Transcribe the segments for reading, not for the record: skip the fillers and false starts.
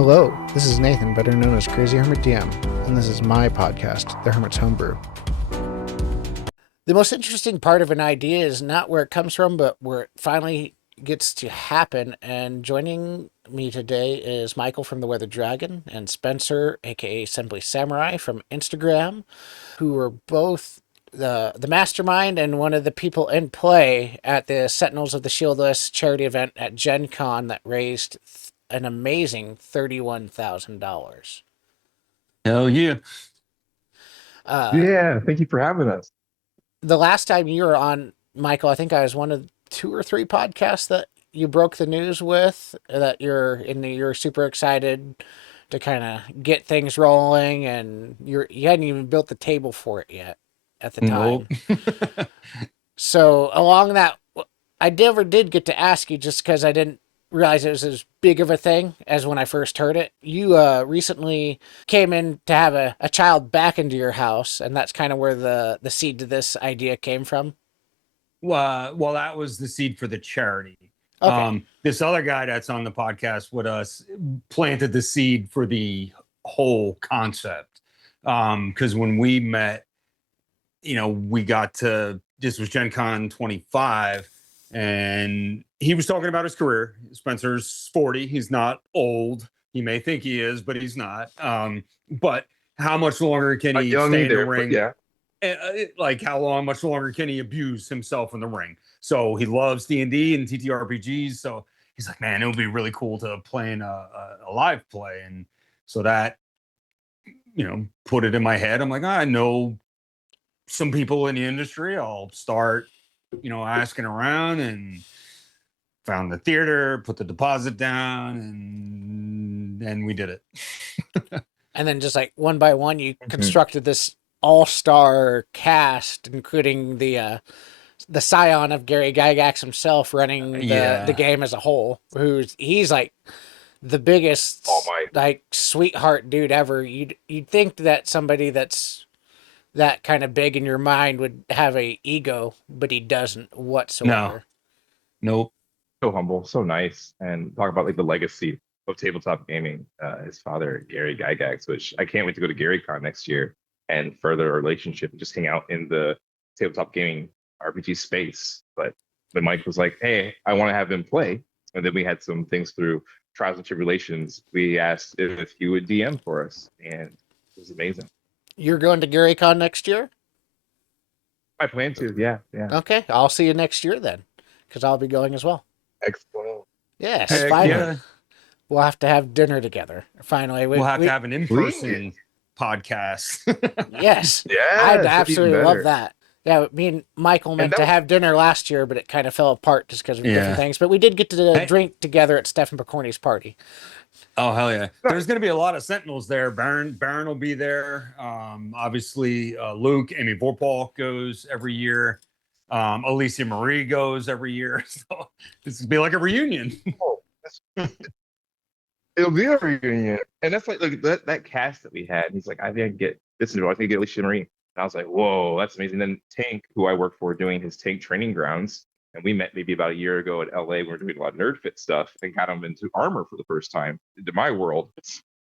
Hello, this is Nathan, better known as CrazyhermitDM, and this is my podcast, The Hermit's Homebrew. The most interesting part of an idea is not where it comes from, but where it finally gets to happen. And joining me today is Michael from The Weather Dragon and Spencer, aka Simply Samurai from Instagram, who were both the mastermind and one of the people in play at the Sentinels of the Shieldless charity event at Gen Con that raised an amazing $31,000. Hell yeah. Yeah, thank you for having us. The last time you were on, Michael, I think I was one of 2 or 3 podcasts that you broke the news with, that you're super excited to kind of get things rolling, and you hadn't even built the table for it yet at the time. Nope. So along that, I never did get to ask you, just because I didn't realize it was as big of a thing as when I first heard it. You recently came in to have a child back into your house, and that's kind of where the seed to this idea came from. Well, that was the seed for the charity. Okay. This other guy that's on the podcast with us planted the seed for the whole concept. Because when we met, we got to, this was Gen Con 25, and he was talking about his career. Spencer's 40. He's not old. He may think he is, but he's not. But how much longer can he stay in the ring? Yeah. Like much longer can he abuse himself in the ring? So he loves D&D and TTRPGs. So he's like, man, it would be really cool to play in a live play. And so that, put it in my head. I'm like, I know some people in the industry. I'll start, asking around, and found the theater, put the deposit down, and we did it. And then just like one by one, you constructed this all-star cast, including the scion of Gary Gygax himself running the game as a whole. He's like the biggest, like, sweetheart dude ever. You'd think that somebody that's that kind of big in your mind would have a ego, but he doesn't whatsoever. Nope. So humble, so nice, and talk about like the legacy of tabletop gaming. His father, Gary Gygax, which I can't wait to go to GaryCon next year and further our relationship and just hang out in the tabletop gaming RPG space. But when Mike was like, hey, I want to have him play, and then we had some things through trials and tribulations, we asked if he would DM for us, and it was amazing. You're going to GaryCon next year? I plan to, yeah. Okay, I'll see you next year then, because I'll be going as well. Excellent. Yes, Heck finally. yeah. We'll have to have dinner together. Finally. We'll have to have an in-person podcast. Yes. Yeah. I'd absolutely love that. Yeah, me and Michael meant to have dinner last year, but it kind of fell apart just because of different things. But we did get to drink together at Stephen Picorni's party. Oh, hell yeah. There's going to be a lot of Sentinels there. Baron will be there. Obviously, Luke, Amy Vorpal goes every year. Alicia Marie goes every year. So this will be like a reunion. It'll be a reunion. And that's like that cast that we had. He's like, I think I can get this into I think I get Alicia Marie. And I was like, whoa, that's amazing. Then Tank, who I work for, doing his Tank training grounds. And we met maybe about a year ago at LA. We were doing a lot of nerd fit stuff and got him into armor for the first time into my world.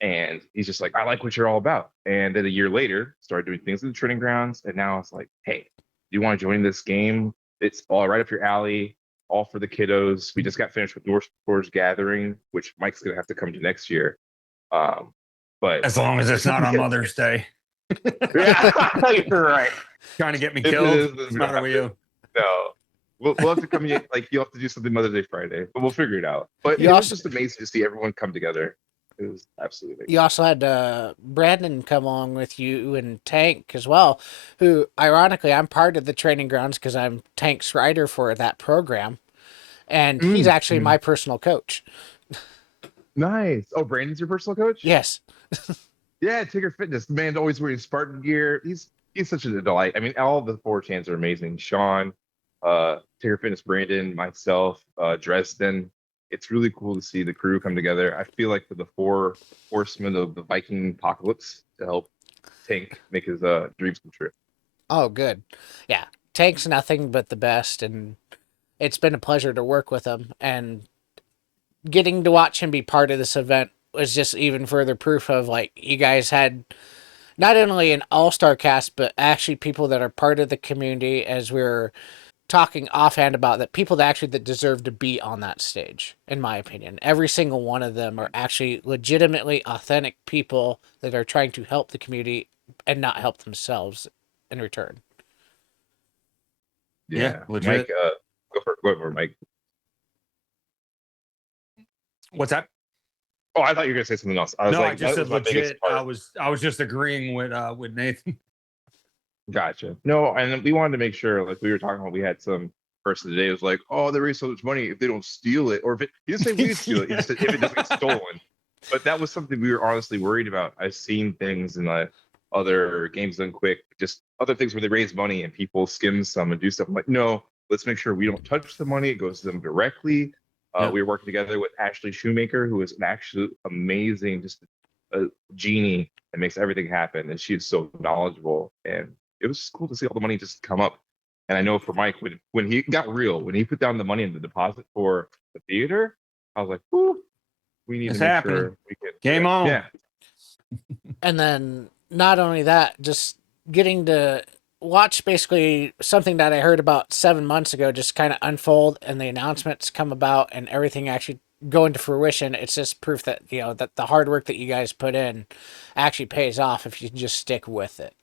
And he's just like, I like what you're all about. And then a year later, started doing things in the training grounds. And now it's like, hey, do you want to join this game? It's all right up your alley, all for the kiddos. We just got finished with North Gathering, which Mike's going to have to come to next year. But as long as it's not on Mother's Day. Yeah, you're right. Trying to get me killed. It's not with you. No. We'll have to come in, like, you'll have to do something Mother's Day Friday, but we'll figure it out. But it was just amazing to see everyone come together. It was absolutely amazing. You also had Brandon come along with you and Tank as well, who, ironically, I'm part of the training grounds because I'm Tank's writer for that program. And he's actually my personal coach. Nice. Oh, Brandon's your personal coach? Yes. Yeah, Tigger Fitness. The man's always wearing Spartan gear. He's such a delight. I mean, all the 4chans are amazing. Sean, Tigger Fitness, Brandon, myself, Dresden. It's really cool to see the crew come together. I feel like for the 4 horsemen of the Viking apocalypse to help Tank make his dreams come true. Oh, good. Yeah, Tank's nothing but the best, and it's been a pleasure to work with him. And getting to watch him be part of this event was just even further proof of like you guys had not only an all-star cast, but actually people that are part of the community, as we were talking offhand about that, people that actually that deserve to be on that stage, in my opinion. Every single one of them are actually legitimately authentic people that are trying to help the community and not help themselves in return. Yeah, legit. Mike, go for it, Mike. What's that? Oh, I thought you were gonna say something else. I was No, I like, just that said was my biggest legit. part. I was just agreeing with Nathan. Gotcha. No, and we wanted to make sure, like we were talking about, we had some person today was like, oh, they raise so much money if they don't steal it, or if it, he didn't say we steal it, he just said if it doesn't get stolen. But that was something we were honestly worried about. I've seen things in like other games done quick, just other things where they raise money and people skim some and do stuff. I'm like, no, let's make sure we don't touch the money. It goes to them directly. Yep. We were working together with Ashley Shoemaker, who is an actually amazing, just a genie that makes everything happen. And she is so knowledgeable. And it was cool to see all the money just come up. And I know for Mike, when he got real, when he put down the money in the deposit for the theater, I was like, "Ooh, we need It's to make happening. sure we can." Game on. Yeah, And then not only that, just getting to watch basically something that I heard about 7 months ago just kind of unfold and the announcements come about and everything actually go into fruition. It's just proof that, you know, that the hard work that you guys put in actually pays off if you just stick with it.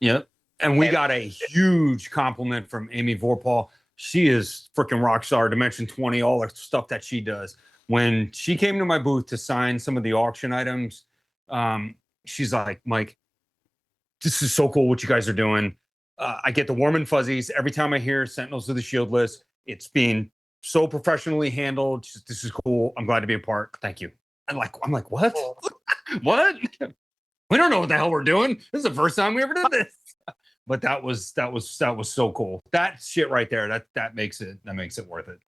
Yep. And we And- got a huge compliment from Amy Vorpahl. She is freaking rock star, Dimension 20, all the stuff that she does. When she came to my booth to sign some of the auction items, she's like, Mike, this is so cool what you guys are doing. I get the warm and fuzzies every time I hear Sentinels of the Shieldless. It's being so professionally handled. This is cool. I'm glad to be a part. Thank you. I'm like, what? What? We don't know what the hell we're doing. This is the first time we ever did this. But that was so cool. That shit right there, that makes it worth it.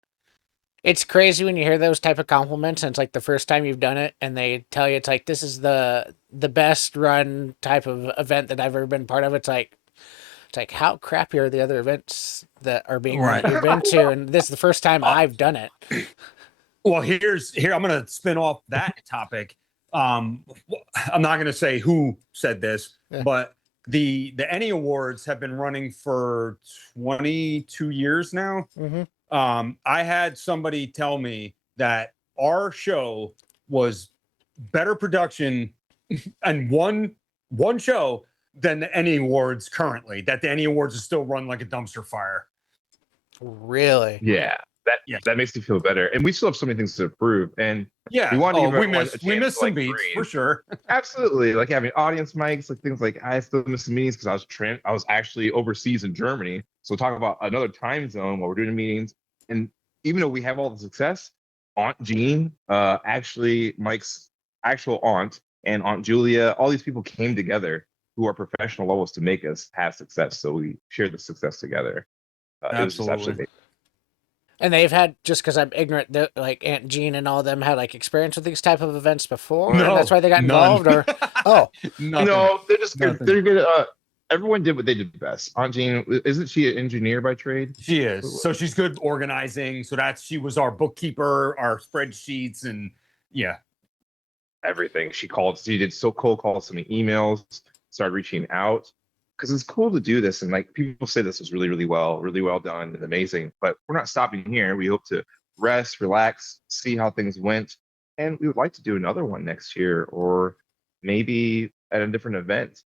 It's crazy when you hear those type of compliments and it's like the first time you've done it and they tell you it's like this is the best run type of event that I've ever been part of. It's like how crappy are the other events that are being run that you've been to, and this is the first time I've done it. Well, here I'm gonna spin off that topic. I'm not gonna say who said this, but the Any Awards have been running for 22 years now. Mm-hmm. I had somebody tell me that our show was better production and one show than the Any Awards currently. That the Any Awards is still run like a dumpster fire. Really? yeah, that makes me feel better. And we still have so many things to improve. And yeah, we want to give we everyone missed a chance to, some like, beats breathe. for sure. Absolutely, like having audience mics, like things like I still miss some meetings because I was actually overseas in Germany. So talk about another time zone while we're doing meetings. And even though we have all the success, Aunt Jean, actually Mike's actual aunt, and Aunt Julia, all these people came together who are professional levels to make us have success. So we shared the success together. It was just absolutely. And they've had, just because I'm ignorant, like Aunt Jean and all of them had like experience with these type of events before, and that's why they got involved. Or No, they're just good. Nothing. They're good. Everyone did what they did best. Aunt Jean, isn't she an engineer by trade? She is. So she's good organizing. So she was our bookkeeper, our spreadsheets, and yeah, Everything. She did so cold calls, so many emails, started reaching out because it's cool to do this. And like people say, this was really well done and amazing. But we're not stopping here. We hope to rest, relax, see how things went, and we would like to do another one next year, or maybe at a different event.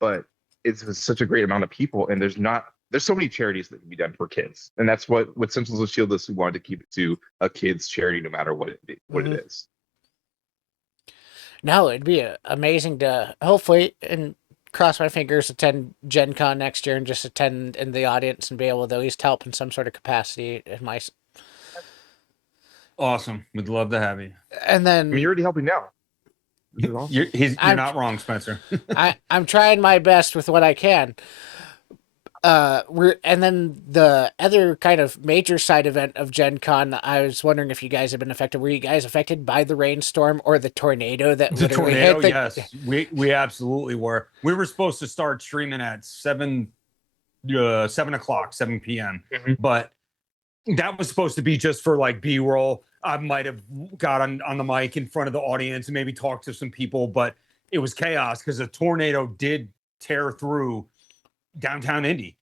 But it's such a great amount of people, and there's so many charities that can be done for kids, and that's what with Sentinels of Shieldless we wanted to keep it to a kids charity, no matter what it is. No, it'd be amazing to hopefully, and cross my fingers, attend Gen Con next year and just attend in the audience and be able to at least help in some sort of capacity. awesome. We'd love to have you. And then I mean, you're already helping now. This is awesome. You're not wrong, Spencer. I'm trying my best with what I can. And then the other kind of major side event of Gen Con, I was wondering if you guys have been affected. Were you guys affected by the rainstorm or the tornado that The literally tornado? hit Yes, we absolutely were. We were supposed to start streaming at 7 o'clock, 7 p.m. Mhm. But that was supposed to be just for like B-roll. I might have got on the mic in front of the audience and maybe talked to some people, but it was chaos because a tornado did tear through downtown Indy.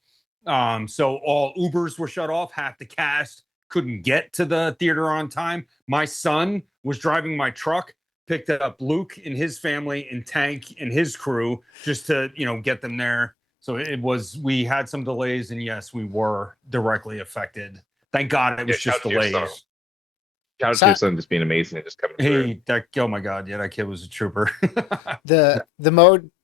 So all Ubers were shut off, half the cast couldn't get to the theater on time. My son was driving my truck, picked up Luke and his family and Tank and his crew just to, get them there. So we had some delays, and yes, we were directly affected. Thank God it was just delays. Shout out to your son just being amazing and just coming through. Oh my God, yeah, that kid was a trooper. The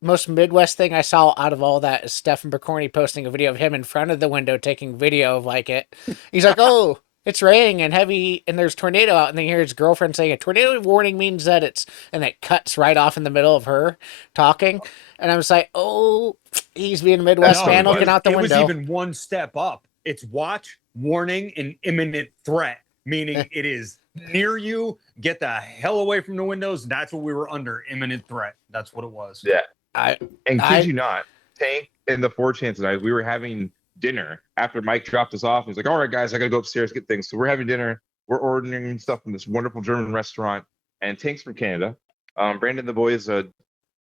most Midwest thing I saw out of all that is Stephen Bicorni posting a video of him in front of the window taking video of it. He's like, "Oh, it's raining and heavy, and there's tornado out," and then you hear his girlfriend saying, "A tornado warning means that it's," and it cuts right off in the middle of her talking, and I was like, "Oh, he's being a Midwest man looking out the window." It was even one step up. It's watch, warning, and imminent threat, meaning it is near you. Get the hell away from the windows. That's what we were under, imminent threat. That's what it was. Yeah. Kid you not, Tank and the 4chan tonight, we were having dinner after Mike dropped us off. He's like, "All right, guys, I got to go upstairs, get things." So we're having dinner. We're ordering stuff from this wonderful German restaurant. And Tank's from Canada. Brandon, the boys,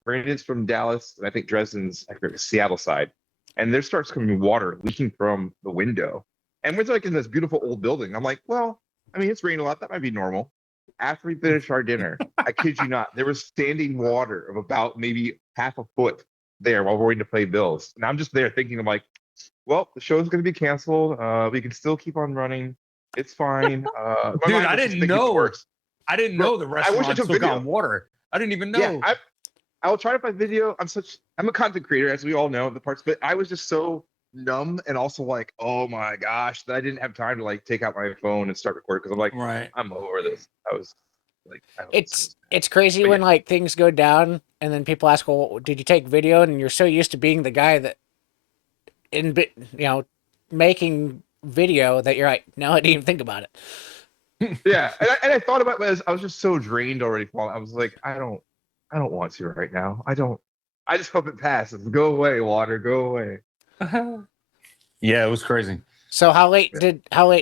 Brandon's from Dallas. And I think Dresden's Seattle side. And there starts coming water leaking from the window. And we're in this beautiful old building. I'm like, well, I mean, it's raining a lot. That might be normal. After we finished our dinner, I kid you not, there was standing water of about maybe half a foot there while we're waiting to pay bills. And I'm just there thinking, I'm like, well, the show's going to be canceled. We can still keep on running. It's fine. Dude, I didn't know. I didn't know the restaurant took on water. I didn't even know. Yeah, I will try to find video. I'm a content creator, as we all know, the parts, but I was just so numb and also like, oh my gosh, that I didn't have time to take out my phone and start recording because I'm like, right, I'm over this. I was like, it's crazy when things go down and then people ask, well, did you take video? And you're so used to being the guy that making video that you're like, no, I didn't even think about it. Yeah, and I thought about it as I was just so drained already. I was like, I don't want to right now. I just hope it passes. Go away, water. Go away. Yeah, it was crazy. So how late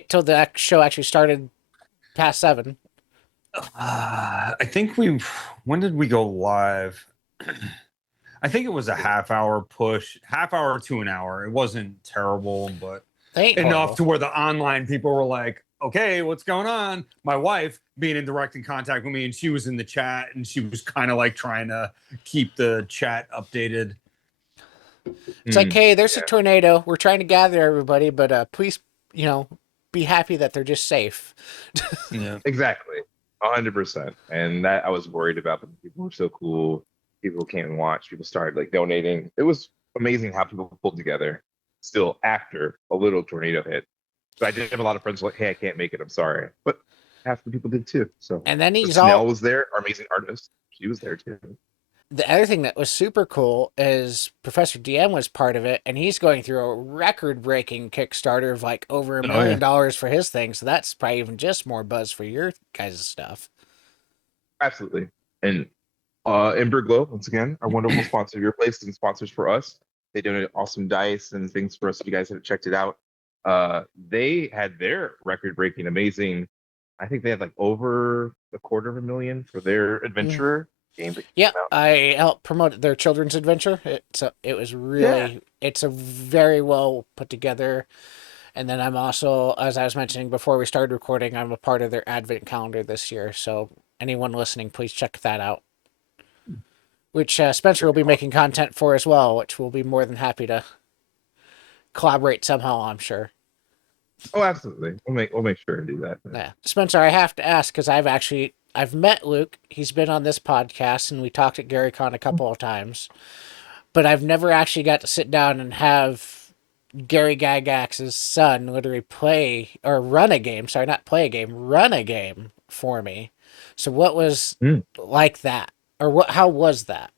till the show actually started? Past 7. I think when did we go live? I think it was a half hour to an hour. It wasn't terrible, but enough to where the online people were like, okay, what's going on? My wife being in direct contact with me, and she was in the chat, and she was kind of trying to keep the chat updated. It's like, hey, there's a tornado. We're trying to gather everybody, but please, be happy that they're just safe. Yeah, exactly, 100%. And that I was worried about. But people were so cool. People came and watched. People started donating. It was amazing how people pulled together. Still after a little tornado hit. So I did have a lot of friends hey, I can't make it. I'm sorry, but half the people did too. So and then Snell was there, our amazing artist. She was there too. The other thing that was super cool is Professor DM was part of it, and he's going through a record-breaking Kickstarter of over $1 million for his thing. So that's probably even just more buzz for your guys' stuff. Absolutely. And Ember Glow, once again, our wonderful sponsor of your place and sponsors for us. They donated awesome dice and things for us. If you guys haven't checked it out, they had their record-breaking, amazing. I think they had over $250,000 for their adventurer. Game yeah, I helped promote their children's adventure. It was really, it's a very well put together. And then I'm also, as I was mentioning before we started recording, I'm a part of their advent calendar this year. So anyone listening, please check that out. Which Spencer will be making content for as well, which we'll be more than happy to collaborate somehow, I'm sure. Oh, absolutely. We'll make sure to do that. Yeah. Spencer, I have to ask, because I've met Luke. He's been on this podcast, and we talked at GaryCon a couple of times. But I've never actually got to sit down and have Gary Gygax's son literally run a game. Sorry, not play a game, run a game for me. So what was like that? Or how was that?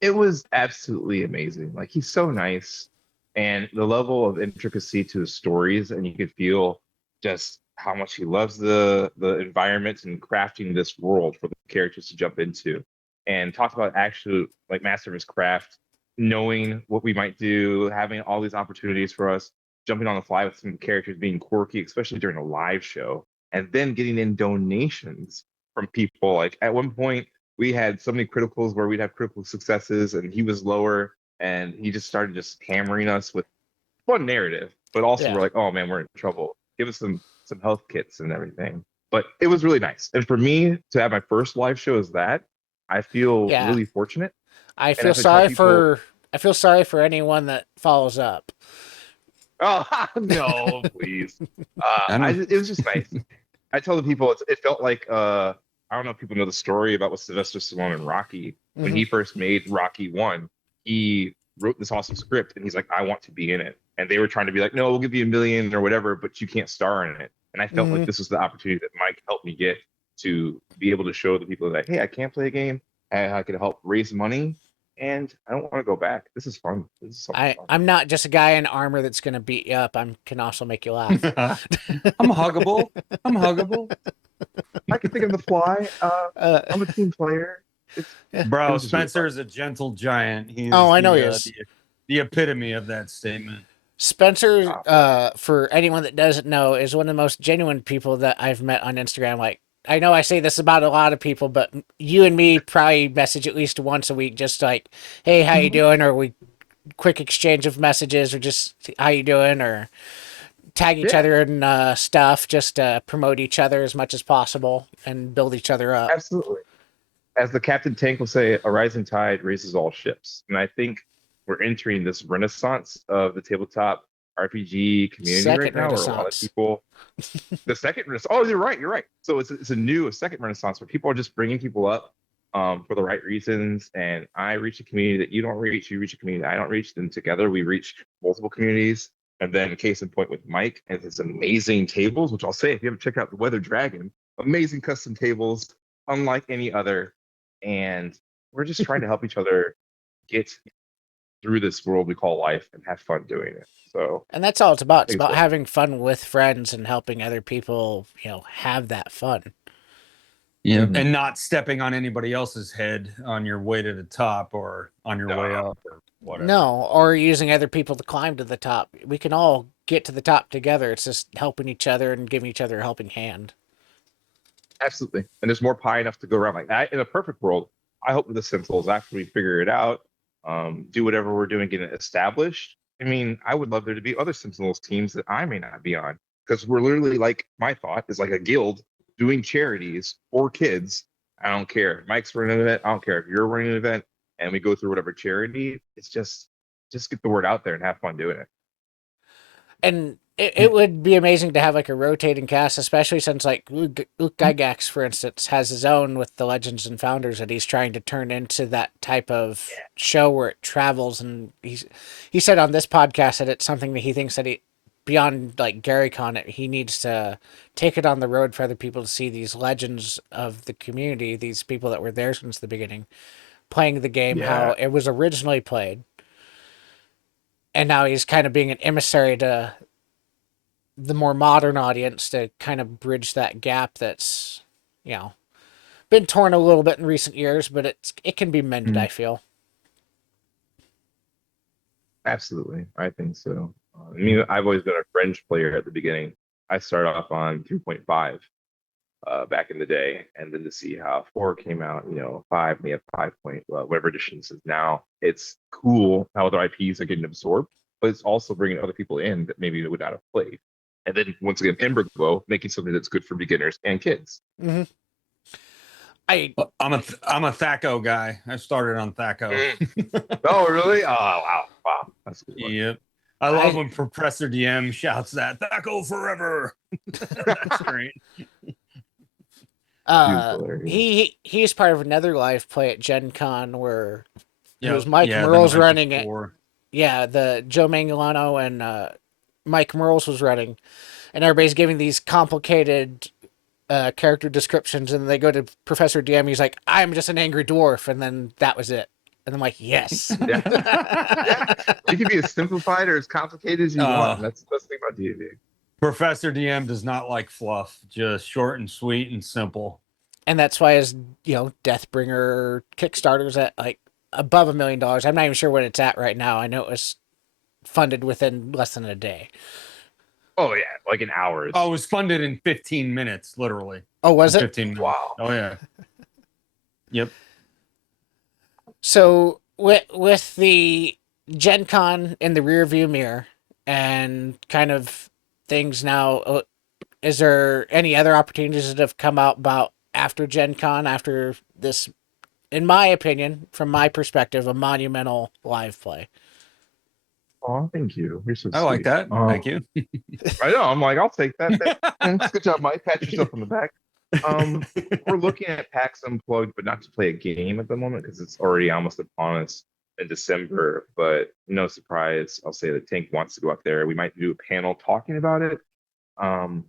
It was absolutely amazing. He's so nice. And the level of intricacy to his stories, and you could feel just how much he loves the environment and crafting this world for the characters to jump into, and talk about actually master of his craft, knowing what we might do, having all these opportunities for us, jumping on the fly with some characters being quirky, especially during a live show. and then getting in donations from people. Like at one point, we had so many criticals where we'd have critical successes, and he was lower, and he just started just hammering us with fun narrative. But also, Yeah. we're like, oh man, we're in trouble. Give us some health kits and everything. But it was really nice. And for me to have my first live show as that, I feel Yeah. really fortunate. I And feel as I tell people, I feel sorry for anyone that follows up. oh no, please. I don't. It was just nice. I tell the people it felt like I don't know if people know the story about what Sylvester Stallone and Rocky. When Mhm. he first made Rocky 1, he wrote this awesome script and he's like, I want to be in it. And they were trying to be like, no, we'll give you $1 million or whatever, but you can't star in it. And I felt like Mhm. this was the opportunity that Mike helped me get to be able to show the people that, hey, I can't play a game, and I could help raise money, and I don't want to go back. This is fun. This is so much fun. I'm not just a guy in armor that's gonna beat you up. I can also make you laugh. I'm huggable. I'm huggable. I can think of the fly. Uh, I'm a team player. It Bro, was just really Spencer fun. is a gentle giant. He is Oh, I know he is. the epitome of that statement. Spencer, Ah, for anyone that doesn't know, is one of the most genuine people that I've met on Instagram. Like, I know I say this about a lot of people, but you and me probably message at least once a week, just like, "Hey, how you Mhm. doing?" Or we quick exchange of messages, or just "How you doing?" Or tag each Yeah, other in stuff, just to promote each other as much as possible and build each other up. absolutely. As the Captain Tank will say, a rising tide raises all ships. And I think we're entering this renaissance of the tabletop RPG community right Second now, where a lot of Renaissance. people, the second renaissance. Oh, you're right. You're right. So it's a second renaissance where people are just bringing people up for the right reasons. And I reach a community that you don't reach. You reach a community that I don't reach. Then together we reach multiple communities. And then case in point with Mike and his amazing tables, which I'll say if you haven't checked out the Weather Dragon, amazing custom tables, unlike any other. And we're just trying to help each other get through this world we call life and have fun doing it. So And that's all it's about. I It's think it's about cool. having fun with friends and helping other people, have that fun. Yeah, Mhm. and not stepping on anybody else's head on your way to the top or on your way No, up or whatever. No, or using other people to climb to the top. We can all get to the top together. It's just helping each other and giving each other a helping hand. absolutely. And there's more pie enough to go around like that. In a perfect world, I hope that the Sentinels, after we figure it out, do whatever we're doing, get it established. I mean, I would love there to be other Sentinels teams that I may not be on because we're literally like, my thought is like a guild doing charities for kids. I don't care. If Mike's running an event. I don't care if you're running an event and we go through whatever charity. It's just get the word out there and have fun doing it. And it would be amazing to have like a rotating cast, especially since like Luke Gygax, for instance, has his own with the Legends and Founders that he's trying to turn into that type of show where it travels. And he said on this podcast that it's something that he thinks that he beyond like Gary Con it, he needs to take it on the road for other people to see these legends of the community, these people that were there since the beginning, playing the game how Yeah, it was originally played. And now he's kind of being an emissary to the more modern audience to kind of bridge that gap that's, you know, been torn a little bit in recent years, but it can be mended, Mhm. I feel. Absolutely. I think so. I mean, I've always been a fringe player at the beginning. I started off on 3.5 back in the day, and then to see how 4 came out, 5, we have 5 point, whatever edition this is now. It's cool how other IPs are getting absorbed, but it's also bringing other people in that maybe would not have played. And then once again, Ember Glow, making something that's good for beginners and kids. Mm-hmm. I I'm a Thaco guy. I started on Thaco. Mm. Oh, really? Oh, wow. Wow. That's a good one. Yep. I love I when Professor DM shouts that Thaco forever. That's great. He was hilarious. he's part of another live play at Gen Con where it Yeah, was Mike yeah, the Merle's night running it. before. Yeah, the Joe Mangolano and Mike Merles was running, and everybody's giving these complicated character descriptions, and they go to Professor DM. He's like, "I'm just an angry dwarf," and then that was it. And I'm like, "Yes." Yeah. Yeah. You can be as simplified or as complicated as you want. And uh, that's the best thing about D&D. Professor DM does not like fluff, just short and sweet and simple. And that's why his Deathbringer Kickstarter's at like above $1 million. I'm not even sure what it's at right now. I know it was funded within less than a day. Oh yeah, like in hours. Oh, it was funded in 15 minutes, literally. Oh, was it? 15 minutes. Wow. Oh yeah. Yep. So with the Gen Con in the rear view mirror and kind of things now, is there any other opportunities that have come out about after Gen Con, after this, in my opinion, from my perspective, a monumental live play? Oh, thank you. You're so I like sweet. that. Thank you. I know. I'm like, I'll take that. Thanks. Good job, Mike. Pat yourself on the back. We're looking at PAX Unplugged, but not to play a game at the moment because it's already almost upon us in December. But no surprise, I'll say that Tank wants to go up there. We might do a panel talking about it. Um,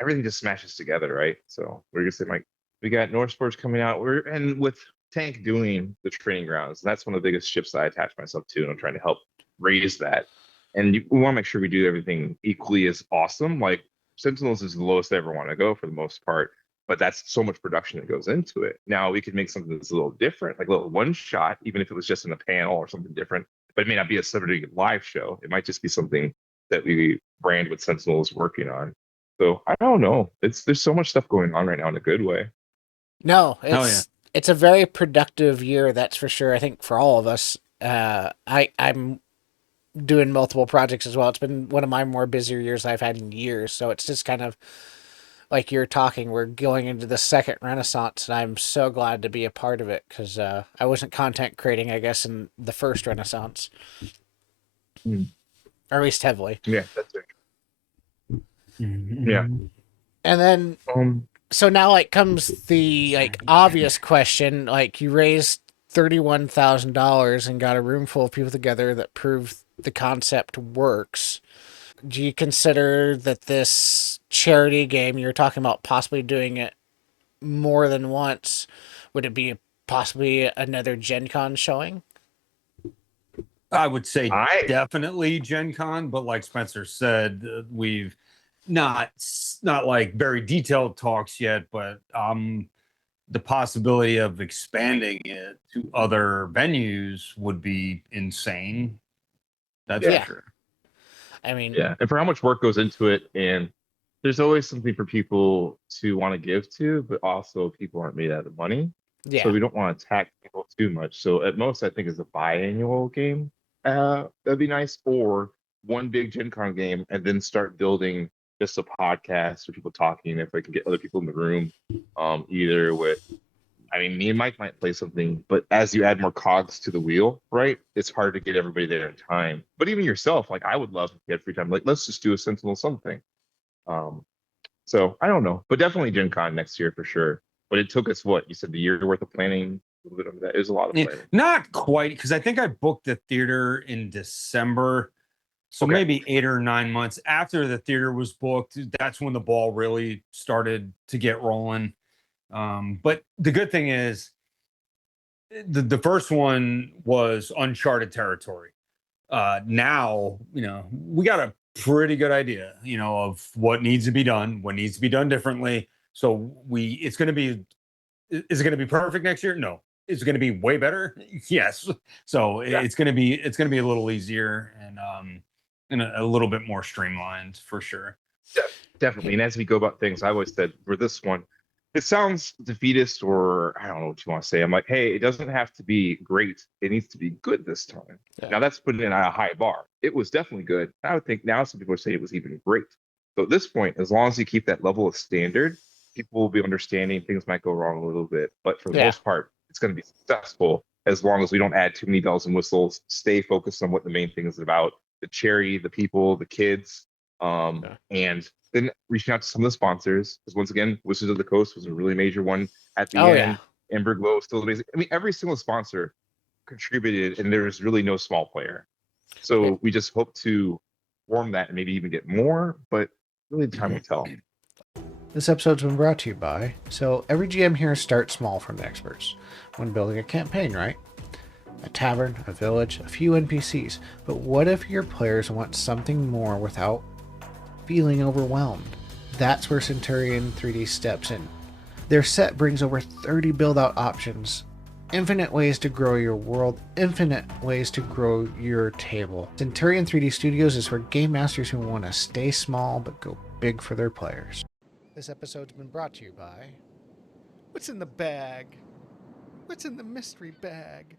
Everything just smashes together, right? So we're gonna say, Mike, we got North Sports coming out. And with Tank doing the training grounds, that's one of the biggest ships I attach myself to, and I'm trying to help raise that. And we want to make sure we do everything equally as awesome. Like Sentinels is the lowest I ever want to go for the most part, but that's so much production that goes into it. Now we could make something that's a little different, like a little one shot, even if it was just in a panel or something different. But it may not be a celebrity live show. It might just be something that we brand with Sentinels working on. So I don't know. There's so much stuff going on right now in a good way. No, Oh yeah. it's a very productive year, that's for sure. I think for all of us. I'm doing multiple projects as well. It's been one of my more busier years I've had in years. So it's just kind of like you're talking, we're going into the second renaissance, and I'm so glad to be a part of it because I wasn't content creating, I guess, in the first renaissance, Mm. or at least heavily. Yeah, that's it. Mm-hmm. Yeah. And then, so now like comes the like obvious question, like you raised $31,000 and got a room full of people together that prove the concept works. Do you consider that this charity game, you're talking about possibly doing it more than once, would it be possibly another Gen Con showing? I would say I definitely Gen Con, but like Spencer said, we've not like very detailed talks yet, but the possibility of expanding it to other venues would be insane. That's Yeah. for sure. I mean, yeah, and for how much work goes into it, and there's always something for people to want to give to, but also people aren't made out of money. So yeah. we don't want to tax people too much. So at most, I think is a biannual game. That'd be nice, or one big Gen Con game, and then start building just a podcast or people talking. If I can get other people in the room, either with, I mean, me and Mike might play something, but as you add more cogs to the wheel, right, it's hard to get everybody there in time. But even yourself, like I would love if you had free time, like let's just do a Sentinel something. Um, so I don't know, but definitely Gen Con next year for sure. But it took us what you said, the year worth of planning. A little bit of that. It was a lot of Yeah, planning. not quite, because I think I booked the theater in December. So Okay. maybe 8 or 9 months after the theater was booked, that's when the ball really started to get rolling. But the good thing is the first one was uncharted territory. Now, we got a pretty good idea, of what needs to be done, what needs to be done differently. So it's going to be, is it going to be perfect next year? No. Is it going to be way better? Yes. So Yeah. it's going to be a little easier and a little bit more streamlined for sure. Definitely. And as we go about things, I always said for this one, it sounds defeatist, or I don't know what you want to say. I'm like, hey, it doesn't have to be great. It needs to be good this time. Yeah. Now that's putting it at a high bar. It was definitely good. I would think now some people are saying it was even great. So at this point, as long as you keep that level of standard, people will be understanding things might go wrong a little bit. But for the Yeah. most part, it's going to be successful as long as we don't add too many bells and whistles, stay focused on what the main thing is about, the charity, the people, the kids, and then reaching out to some of the sponsors, because once again, Wizards of the Coast was a really major one at the end. Yeah. Ember Glow was still amazing. I mean, every single sponsor contributed, and there's really no small player. So we just hope to form that and maybe even get more, but really time will tell. This episode's been brought to you by, so every GM here starts small from the experts when building a campaign, right? A tavern, a village, a few NPCs. But what if your players want something more without feeling overwhelmed? That's where Centurion 3D steps in. Their set brings over 30 build-out options infinite ways to grow your world, infinite ways to grow your table. Centurion 3D Studios is for game masters who want to stay small but go big for their players. This episode's been brought to you by... What's in the bag? What's in the mystery bag?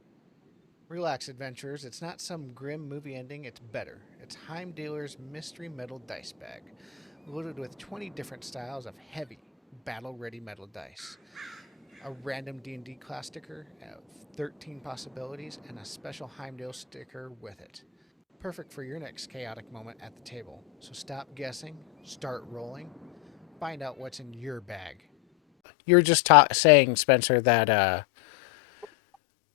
Relax, adventurers. It's not some grim movie ending, it's better. It's Heimdaller's Mystery Metal Dice Bag, loaded with 20 different styles of heavy, battle-ready metal dice. A random D&D class sticker of 13 possibilities, and a special Heimdall sticker with it. Perfect for your next chaotic moment at the table. So stop guessing, start rolling, find out what's in your bag. You were just saying, Spencer, that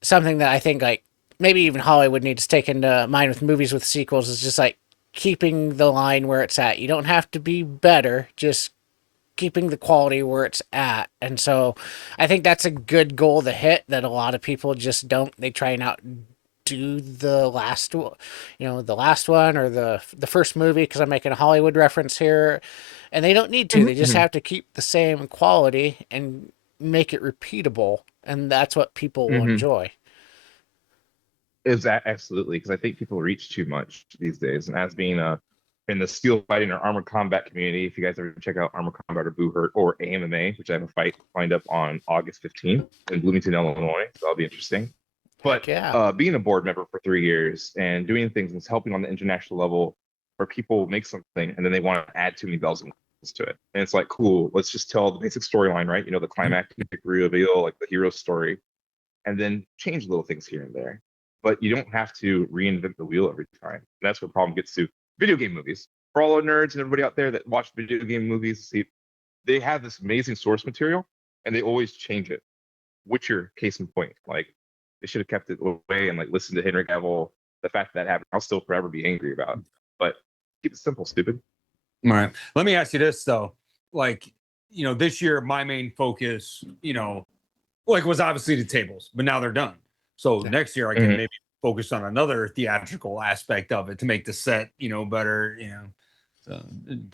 something that I think like maybe even Hollywood needs to take into mind with movies with sequels is just like keeping the line where it's at. You don't have to be better, just keeping the quality where it's at. And so I think that's a good goal to hit that a lot of people just don't. They try and outdo the last one or the first movie, because I'm making a Hollywood reference here, and they don't need to. They just have to keep the same quality and make it repeatable, and that's what people will enjoy. Is that absolutely, because I think people reach too much these days. And as being in the steel fighting or armored combat community, if you guys ever check out Armored Combat or Boo Hurt or AMMA, which I have a fight lined up on August 15th in Bloomington, Illinois, so that'll be interesting. But being a board member for 3 years and doing things and helping on the international level where people make something and then they want to add too many bells and whistles to it. And it's like, cool, let's just tell the basic storyline, right? You know, the climactic reveal, like the hero story, and then change little things here and there. But you don't have to reinvent the wheel every time. And that's where the problem gets to video game movies. For all the nerds and everybody out there that watch video game movies, see, they have this amazing source material and they always change it. Witcher, case in point. Like, they should have kept it away and like listened to Henry Cavill. The fact that happened, I'll still forever be angry about. But keep it simple, stupid. All right. Let me ask you this though. Like, you know, this year my main focus, you know, like was obviously the tables, but now they're done. So next year I can maybe focus on another theatrical aspect of it to make the set, you know, better, you know. So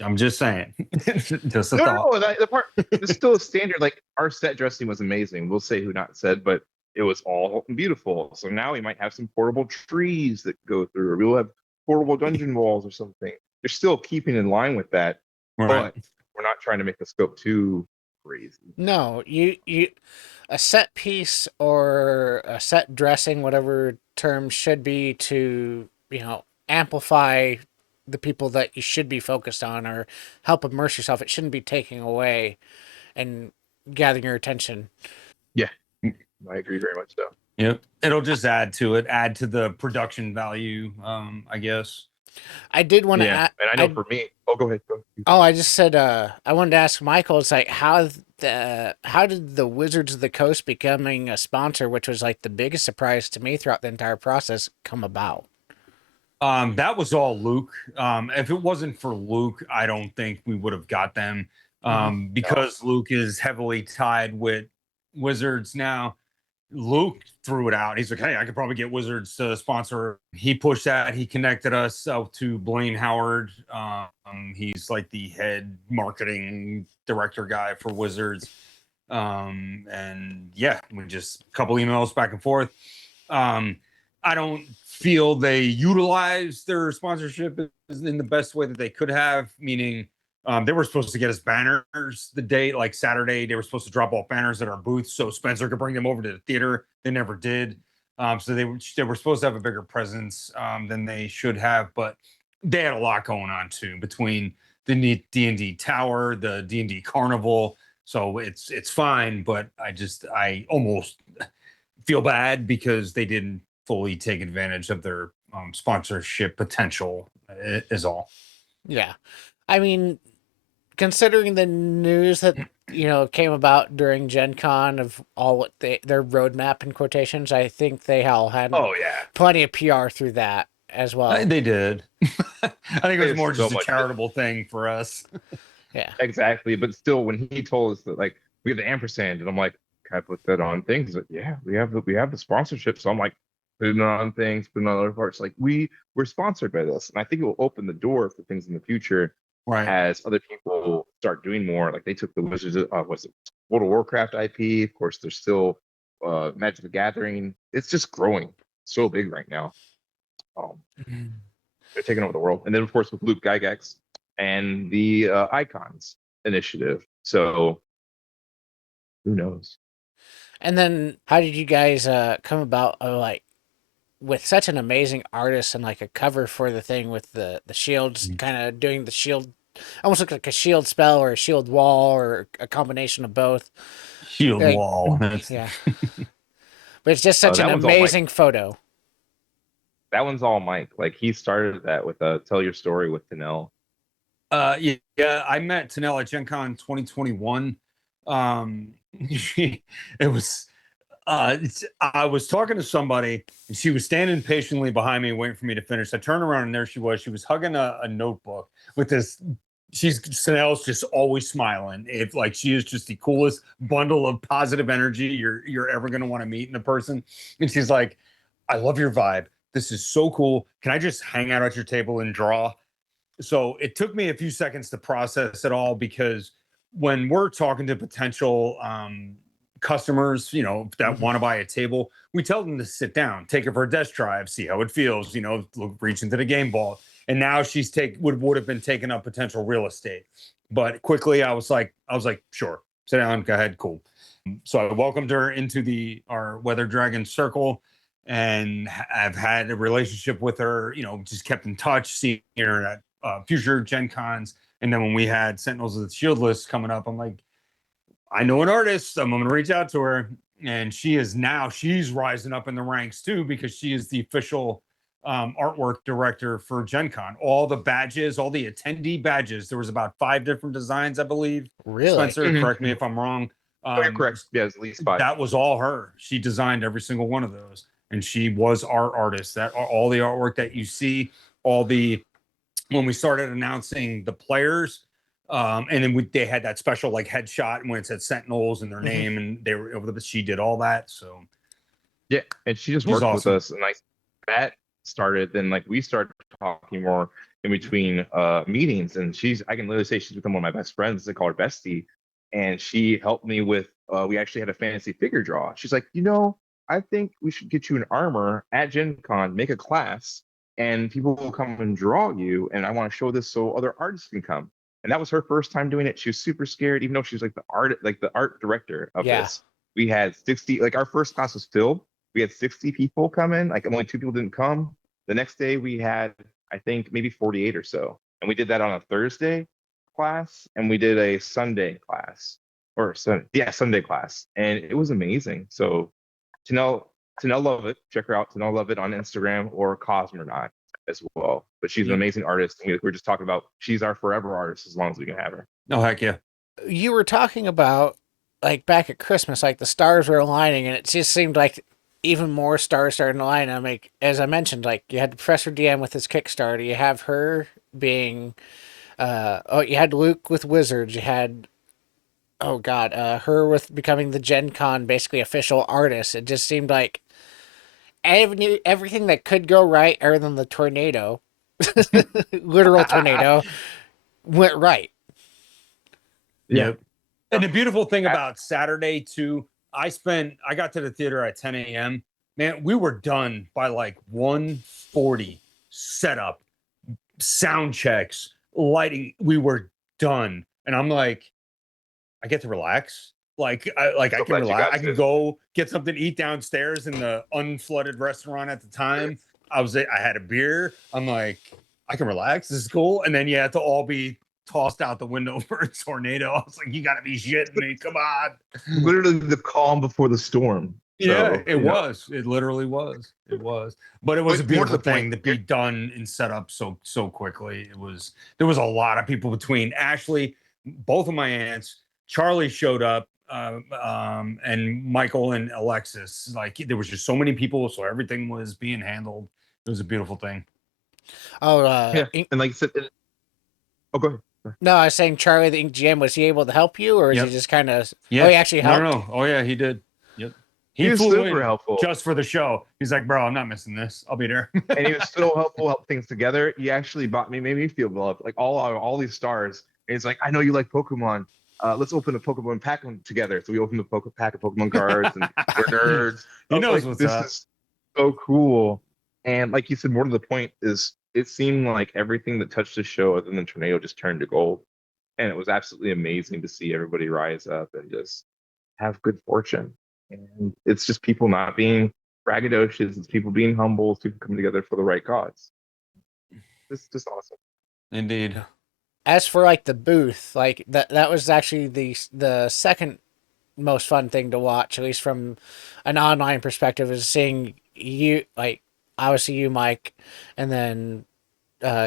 I'm just saying. Just a thought. No, the part it's still a standard. Like, our set dressing was amazing. We'll say who not said, but it was all beautiful. So now we might have some portable trees that go through, or we'll have portable dungeon walls or something. You're still keeping in line with that, but we're not trying to make the scope too crazy. No, you a set piece or a set dressing, whatever term should be, to, you know, amplify the people that you should be focused on or help immerse yourself. It shouldn't be taking away and gathering your attention. Yeah, I agree very much so. Yep. It'll just add to the production value, I guess. I did want to and I know for me, go ahead. Oh, I just said I wanted to ask Michael, it's like how did the Wizards of the Coast becoming a sponsor, which was like the biggest surprise to me throughout the entire process, come about? That was all Luke. If it wasn't for Luke, I don't think we would have got them. Because Luke is heavily tied with Wizards now. Luke threw it out. He's like, hey, I could probably get Wizards to sponsor. He pushed that. He connected us out to Blaine Howard. He's like the head marketing director guy for Wizards. And yeah, we just a couple emails back and forth. I don't feel they utilized their sponsorship in the best way that they could have, meaning they were supposed to get us banners the day, like Saturday. They were supposed to drop off banners at our booth so Spencer could bring them over to the theater. They never did. So they were supposed to have a bigger presence than they should have, but they had a lot going on too, between the D&D Tower, the D&D Carnival. So it's fine, but I almost feel bad because they didn't fully take advantage of their sponsorship potential is all. Yeah. I mean, considering the news that, you know, came about during Gen Con of all what their roadmap in quotations, I think they all had plenty of PR through that as well. They did. I think it was more just a charitable thing for us. Yeah, exactly. But still, when he told us that, like, we have the ampersand, and I'm like, can I put that on things? Like, yeah, we have the sponsorship. So I'm like, putting it on things, putting on other parts. Like, we're sponsored by this, and I think it will open the door for things in the future. Right. As other people start doing more, like they took the Wizards of was it World of Warcraft IP. Of course, there's still Magic the Gathering. It's just growing so big right now. Um, they're taking over the world. And then, of course, with Luke Gygax and the Icons initiative. So who knows? And then, how did you guys come about like with such an amazing artist and like a cover for the thing with the shields, kind of doing the shield, almost looked like a shield spell or a shield wall or a combination of both. Shield Like, wall. That's yeah, but it's just such an That one's all Mike. amazing photo. That one's all Mike. Like he started that with Tell Your Story with Tanel. Yeah, I met Tanel at Gen Con 2021. It was I was talking to somebody and she was standing patiently behind me waiting for me to finish. I turned around and there she was hugging a notebook with this. Tanel's just always smiling. If like she is just the coolest bundle of positive energy you're ever going to want to meet in a person. And she's like, I love your vibe. This is so cool. Can I just hang out at your table and draw? So it took me a few seconds to process it all, because when we're talking to potential customers, that want to buy a table, we tell them to sit down, take it for a test drive, see how it feels, reach into the game ball. And now would have been taking up potential real estate. But quickly I was like, sure, sit down, go ahead, cool. So I welcomed her into our Weather Dragon circle, and I've had a relationship with her, just kept in touch, seeing her at future Gen Cons. And then when we had Sentinels of the Shieldless coming up, I'm like, I know an artist. I'm going to reach out to her. And she's rising up in the ranks too, because she is the official artwork director for Gen Con. All the badges, all the attendee badges, there was about 5 different designs, I believe. Really? Spencer, correct me if I'm wrong. You're correct. Yeah, it's at least 5. That was all her. She designed every single one of those. And she was our artist. That all the artwork that you see, when we started announcing the players, and then they had that special like headshot when it said Sentinels and their name, and they were over she did all that. So yeah, and she just worked with us, and like that started. Then like we started talking more in between meetings, and I can literally say she's become one of my best friends. I call her Bestie, and she helped me with. We actually had a fantasy figure draw. She's like, I think we should get you an armor at Gen Con, make a class, and people will come and draw you. And I want to show this so other artists can come. And that was her first time doing it. She was super scared, even though she was like the art director of this. We had 60, like our first class was filled. We had 60 people come in. Like only 2 people didn't come. The next day we had, I think, maybe 48 or so. And we did that on a Thursday class, and we did a Sunday class. Sunday class. And it was amazing. So Tanel Lovett, check her out. Tanel Lovett on Instagram, or Cosmonaut as well. But she's an amazing artist. And we're just talking about, she's our forever artist as long as we can have her. Oh, heck yeah. You were talking about like back at Christmas, like the stars were aligning, and it just seemed like even more stars starting to align. I mean, as I mentioned, like you had Professor DM with his Kickstarter, you have her being, you had Luke with Wizards, you had, her with becoming the Gen Con basically official artist. It just seemed like everything that could go right, other than the tornado, literal tornado, went right. Yeah. Yep. And the beautiful thing about Saturday too, I got to the theater at 10 a.m. Man, we were done by like 1:40. Setup, sound checks, lighting. We were done, and I'm like, I get to relax. I can relax. I can go get something to eat downstairs in the unflooded restaurant at the time. I had a beer. I'm like, I can relax. This is cool. And then you have to all be tossed out the window for a tornado. I was like, you got to be shitting me. Come on. Literally the calm before the storm. Yeah, it was. It literally was. It was. But it was a beautiful thing to be done and set up so quickly. There was a lot of people between Ashley, both of my aunts, Charlie showed up, and Michael and Alexis. Like there was just so many people, so everything was being handled. It was a beautiful thing. Oh, and like I said, go ahead. No, I was saying Charlie the Ink GM, was he able to help you, or is he just kind of? Yeah. Oh, he actually helped. No. Oh yeah, he did. Yep. He was flew super in helpful just for the show. He's like, bro, I'm not missing this. I'll be there. And he was so helpful, help things together. He actually made me feel loved. Like all these stars. And he's like, I know you like Pokemon. let's open a Pokemon pack together. So we opened the pack of Pokemon cards, and we're nerds. He I was knows like, what's this up. is so cool. And like you said, more to the point is it seemed like everything that touched the show other than the tornado just turned to gold. And it was absolutely amazing to see everybody rise up and just have good fortune. And it's just people not being braggadocious, it's people being humble, it's people coming together for the right cause. It's just awesome. Indeed. As for like the booth, like that was actually the second most fun thing to watch, at least from an online perspective, is seeing you, like obviously you, Mike, and then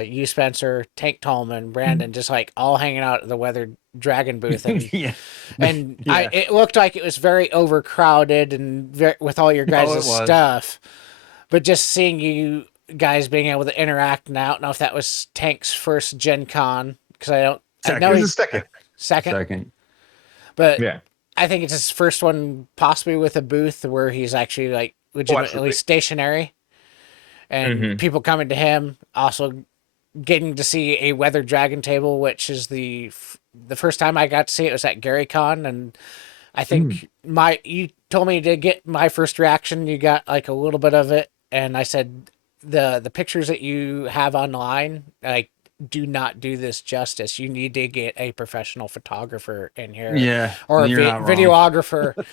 you, Spencer, Tank Tallman, Brandon, just like all hanging out at the Weathered Dragon booth, and Yeah. I it looked like it was very overcrowded and with all your guys' Oh, it was. stuff, but just seeing you guys being able to interact, and I don't know if that was Tank's first Gen Con, because I know This he's is second. Second. but Yeah. I think it's his first one, possibly with a booth where he's actually like legitimately absolutely. stationary, and Mhm. people coming to him. Also, getting to see a Weather Dragon table, which is the first time I got to see it was at GaryCon, and I think you told me to get my first reaction. You got like a little bit of it, and I said the pictures that you have online, like, do not do this justice. You need to get a professional photographer in here, Yeah. or a You're not wrong. videographer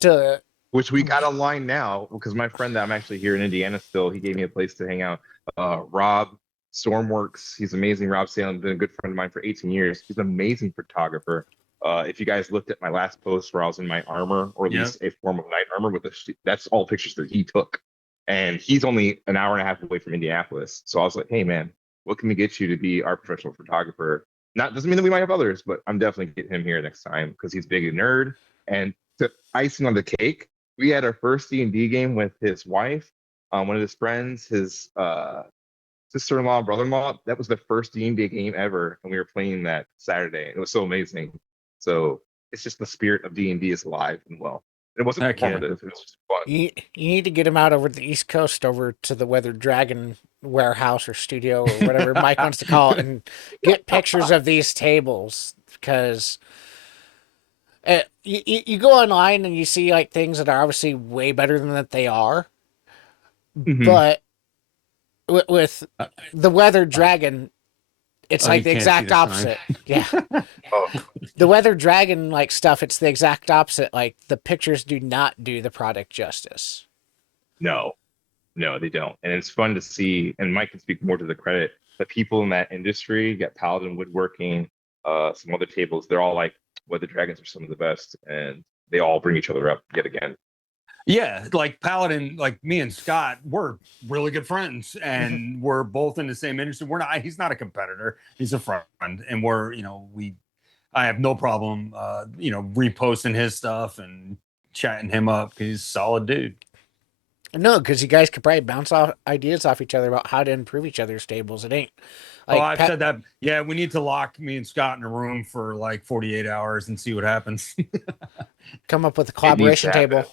to. Which we got online now because my friend that I'm actually here in Indiana still, he gave me a place to hang out. Rob Stormworks, he's amazing. Rob Salem, been a good friend of mine for 18 years. He's an amazing photographer. If you guys looked at my last post where I was in my armor, or at Yep. least a form of night armor that's all pictures that he took. And he's only an hour and a half away from Indianapolis. So I was like, hey man, what can we get you to be our professional photographer? Not doesn't mean that we might have others, but I'm definitely getting him here next time because he's big a nerd. And the icing on the cake, we had our first D&D game with his wife, one of his friends, his sister-in-law, brother-in-law. That was the first D&D game ever, and we were playing that Saturday. It was so amazing. So it's just the spirit of D&D is alive and well. It wasn't Heck yeah. performative. It was just fun. You need to get him out over the East Coast, over to the Weather Dragon warehouse or studio or whatever Mike wants to call it, and get pictures of these tables, because you go online and you see like things that are obviously way better than that they are, Mhm. but with the Weather Dragon, it's Oh, like you the can't see exact the sign. opposite. Yeah. Oh, The Weather Dragon like stuff, it's the exact opposite. Like the pictures do not do the product justice. no, no, they don't. And it's fun to see, and Mike can speak more to the credit, the people in that industry, got Paladin Woodworking, some other tables, they're all like, well, the Dragons are some of the best, and they all bring each other up yet again. Yeah, like Paladin, like me and Scott, we're really good friends, and we're both in the same industry. We're not. He's not a competitor. He's a friend, and I have no problem, reposting his stuff and chatting him up. He's a solid dude. No, because you guys could probably bounce off ideas off each other about how to improve each other's tables. It ain't like I've said that. Yeah, we need to lock me and Scott in a room for like 48 hours and see what happens. come up with a It needs to collaboration happen. table.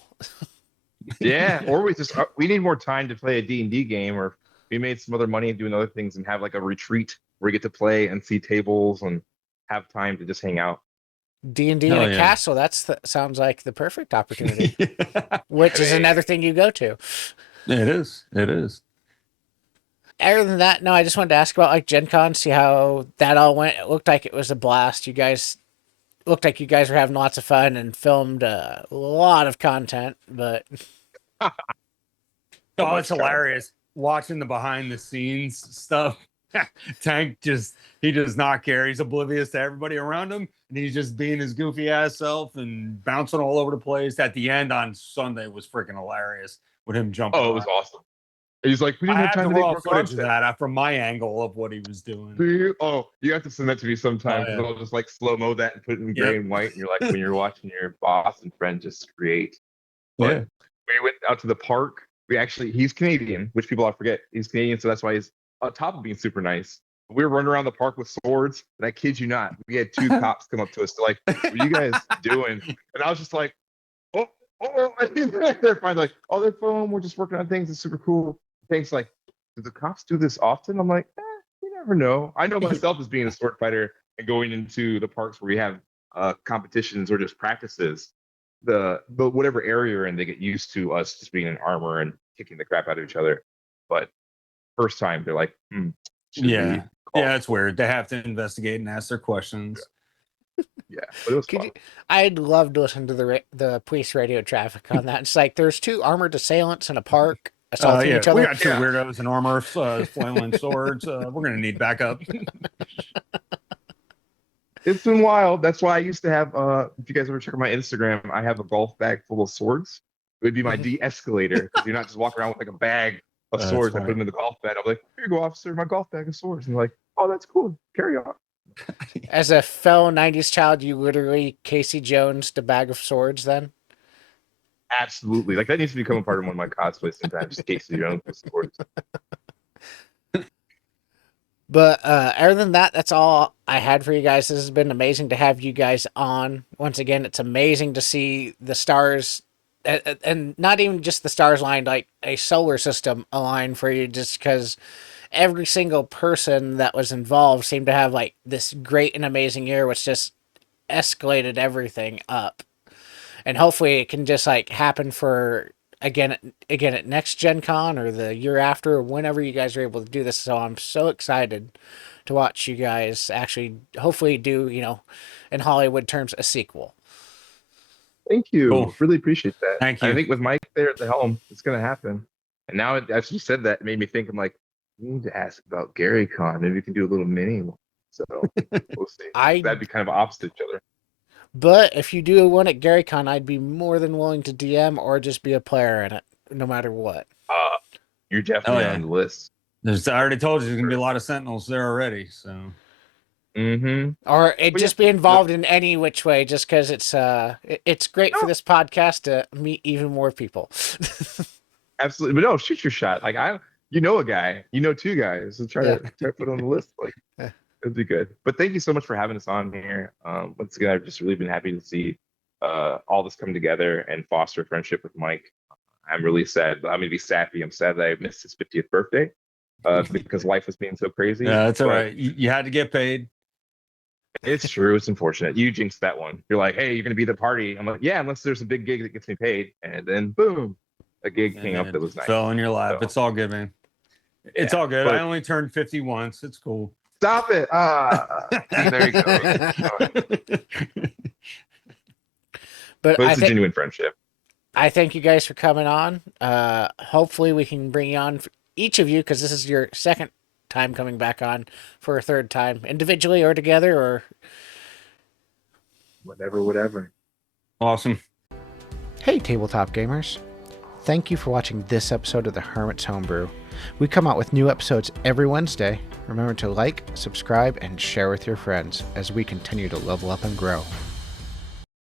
Yeah, or we need more time to play a D&D game, or we made some other money doing other things and have like a retreat where we get to play and see tables and have time to just hang out. D&D in Hell a yeah. castle. Sounds like the perfect opportunity. It Which is another thing you go to. is. It is. Other than that, no, I just wanted to ask about like Gen Con, see how that all went. It looked like it was a blast. You guys looked like you guys were having lots of fun and filmed a lot of content, but Oh, it's hilarious watching the behind the scenes stuff. Tank he does not care. He's oblivious to everybody around him, and he's just being his goofy ass self and bouncing all over the place. At the end on Sunday was freaking hilarious with him jumping. Oh, it was around. awesome. He's like, we I didn't have have time the to make raw more footage of content. that from my angle of what he was doing. Do you? Oh, you have to send that to me sometime, because Oh, yeah. I'll just like slow mo that and put it in gray Yep. and white, and you're like, when you're watching your boss and friend just create. But Yeah. we went out to the park. He's Canadian, which people I forget. He's Canadian, so that's why he's on top of being super nice. We were running around the park with swords, and I kid you not, we had two cops come up to us. They're like, "What are you guys doing?" And I was just like, "Oh, they're fine." Like, "Oh, they're fun. We're just working on things. It's super cool." Thanks. Like, do the cops do this often? I'm like, you never know. I know myself as being a sword fighter and going into the parks where we have competitions or just practices, the whatever area you're in, they get used to us just being in armor and kicking the crap out of each other. But first time, they're like, should we Yeah. call Yeah, it? it's weird. They have to investigate and ask their questions. Yeah, but it was Could fun. you, I'd love to listen to the police radio traffic on that. It's like there's two armored assailants in a park assaulting Yeah, each we other. got two Yeah. weirdos in armor, flailing swords. We're gonna need backup. It's been wild. That's why I used to have, if you guys ever check out my Instagram, I have a golf bag full of swords. It would be my de-escalator because you're not just walking around with like a bag of That's swords. I funny. put them in the golf bag. I'm like, here you go, officer, my golf bag of swords. And they're like, oh, that's cool. Carry on. As a fellow '90s child, you literally Casey Jones the bag of swords. Then, Absolutely. Like that needs to become a part of one of my cosplays sometimes. Just Casey Jones with swords. but other than that, that's all I had for you guys. This has been amazing to have you guys on. Once again, it's amazing to see the stars, and not even just the stars aligned, like a solar system aligned for you, just because every single person that was involved seemed to have like this great and amazing year, which just escalated everything up. And hopefully it can just like happen for again at next Gen Con or the year after or whenever you guys are able to do this. So I'm so excited to watch you guys actually hopefully do, in Hollywood terms, a sequel. Thank you. Cool. Really appreciate that. Thank you. I think with Mike there at the helm, it's going to happen. And now, as you said that, it made me think, I'm like, we need to ask about Gary Con. Maybe we can do a little mini one. So we'll see. That'd be kind of opposite each other. But if you do one at GaryCon, I'd be more than willing to DM or just be a player in it, no matter what. You're definitely yeah. on the list. I already told you there's gonna be a lot of sentinels there already. So. Mm-hmm. Or it But just be involved in any which way, just because it's great for this podcast to meet even more people. Absolutely. But no, shoot your shot. Like you know a guy, you know two guys. So try to put on the list. Like it'd be good. But thank you so much for having us on here. Once again, I've just really been happy to see all this come together and foster a friendship with Mike. I'm really sad. I'm gonna be sappy. I'm sad that I missed his 50th birthday because life was being so crazy. Yeah, that's all right. You had to get paid. It's true. It's unfortunate. You jinxed that one. You're like, hey, you're gonna be the party. I'm like, yeah, unless there's a big gig that gets me paid, and then boom, a gig came up that was nice. Fell in your lap. So, it's all good, man. It's all good. But, I only turned 50 once. It's cool. Stop it. There you go. But it's a genuine friendship. I thank you guys for coming on. Hopefully we can bring you on, each of you, because this is your second time coming back on, for a third time, individually or together or whatever. Awesome. Hey, tabletop gamers. Thank you for watching this episode of the Hermit's Homebrew. We come out with new episodes every Wednesday. Remember to like, subscribe, and share with your friends as we continue to level up and grow.